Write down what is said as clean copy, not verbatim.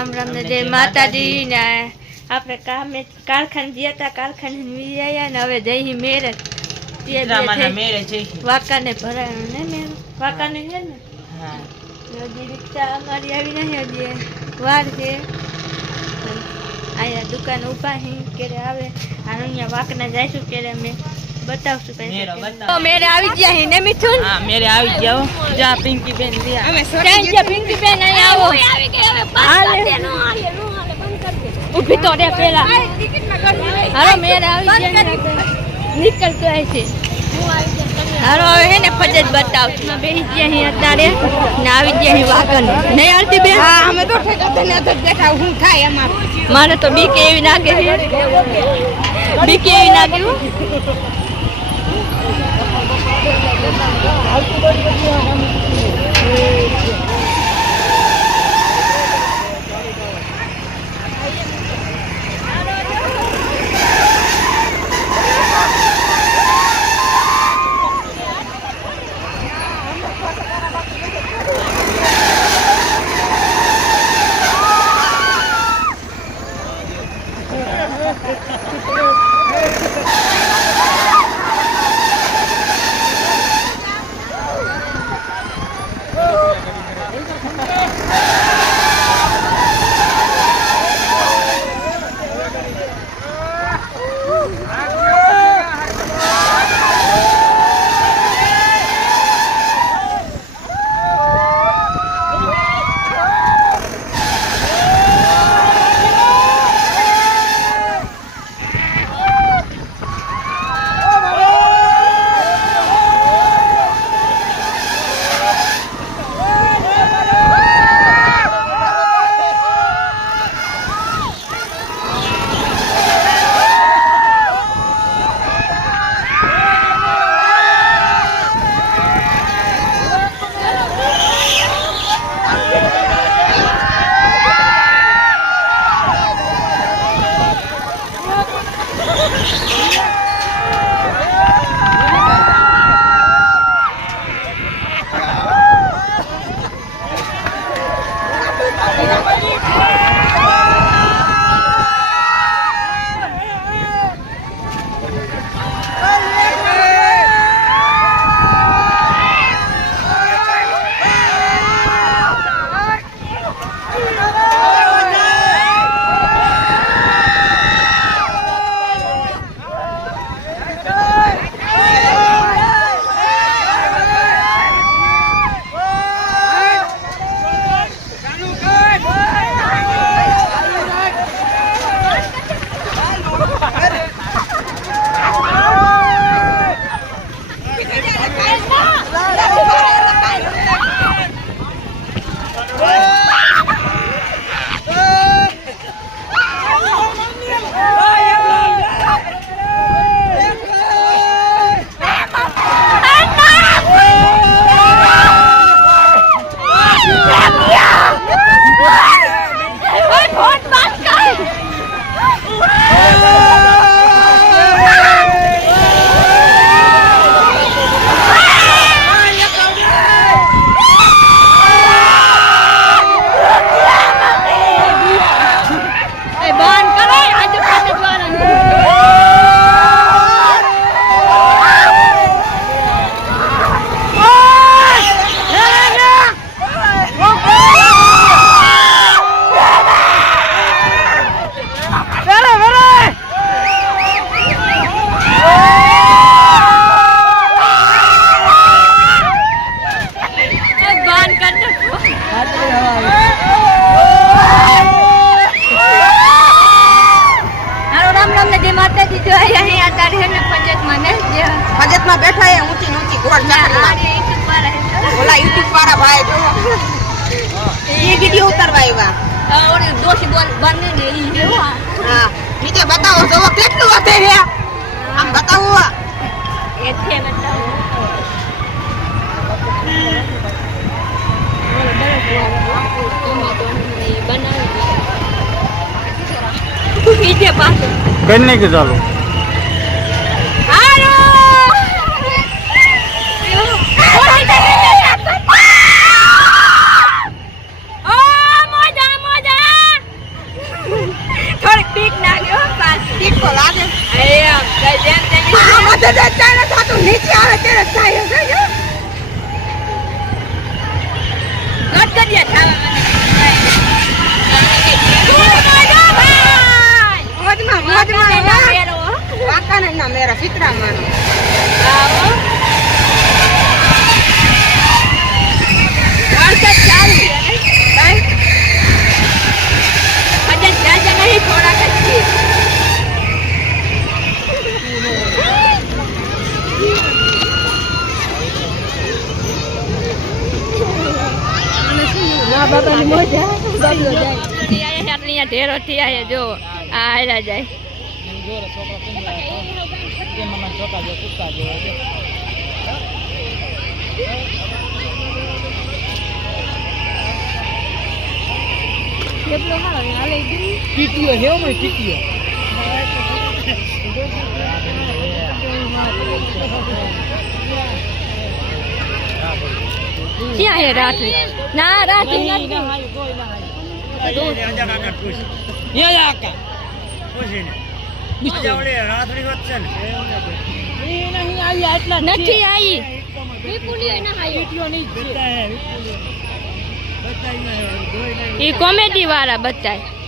રામ રામ ને જય માતાજી ને આપણે કારખાને ગયા હતા, કારખાને આવ્યા ને હવે જઈ મેરેજ વાકાને ભરાયો ને મેરેજ વાકાને છે ને હજી રિક્ષા અમારી આવી નહીં, હજી વાર છે. અહીંયા દુકાન ઉભા હી ક્યારે આવે અને અહીંયા વાકના જઈશું ક્યારે અમે બતાવશું. મેરે આવી ગયા હી ને મિથુન? હા મેરે આવી ગયા. જા પિંકી બેન લિયા અમે ક્યાં ગયા? પિંકી બેન અહીંયા આવો. આવી ગયા હવે પાસ દે નો હાલે બંધ કર દે. ઊભી તો રે પેલા હાલો મેરે આવી ગયા નીકળતો આય છે. હું આવી ગયા હાલો હવે હે ને ફજત બતાવશું. માં બેહી ગયા હી અત્યારે ને આવી ગયા હી વાકન નહીં આરતી બેન? હા અમે તો ઠેકા ને તો દેખાવ હું થાય અમાર. મારે તો બીક એવી લાગે છે, બીક એવી લાગે. ફજતમાં બેઠા એ ઊંચી ઊંચી ગોળ ઓલા યુટ્યુબ વાળા ભાઈ જો એ વિડિયો ઉતારવા આવ્યા. ઓલી દોશી બોલ બને ને ઈ હા નીચે બતાવો જો કેટલું વધે છે આમ બતાવો એથે બતાવો पीछे पास करने के चालू અહીંયા ઢેરો થયા છે જો આ હાલ્યા જાય ટીટીઓ છે મને ટીટીઓ ક્યાં હે રાત્રિ ના રાત્રિ નથી નથી આવી એ કોમેડી વાળા બતાય